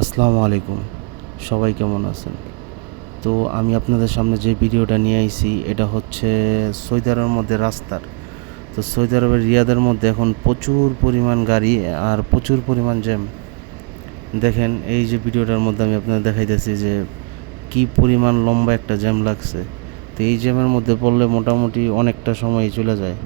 আসসালামু আলাইকুম। সবাই কেমন আছেন? তো আমি আপনাদের সামনে যে ভিডিওটা নিয়ে আইছি এটা হচ্ছে সৌদি আরবের মধ্যে রাস্তার। তো সৌদি আরবের রিয়াদের মধ্যে এখন প্রচুর পরিমাণ গাড়ি আর প্রচুর পরিমাণ জ্যাম। দেখেন এই যে ভিডিওটার মধ্যে আমি আপনাদের দেখাইতেছি যে কি পরিমাণ লম্বা একটা জ্যাম লাগছে। তো এই জ্যামের মধ্যে পড়লে মোটামুটি অনেকটা সময় চলে যায়।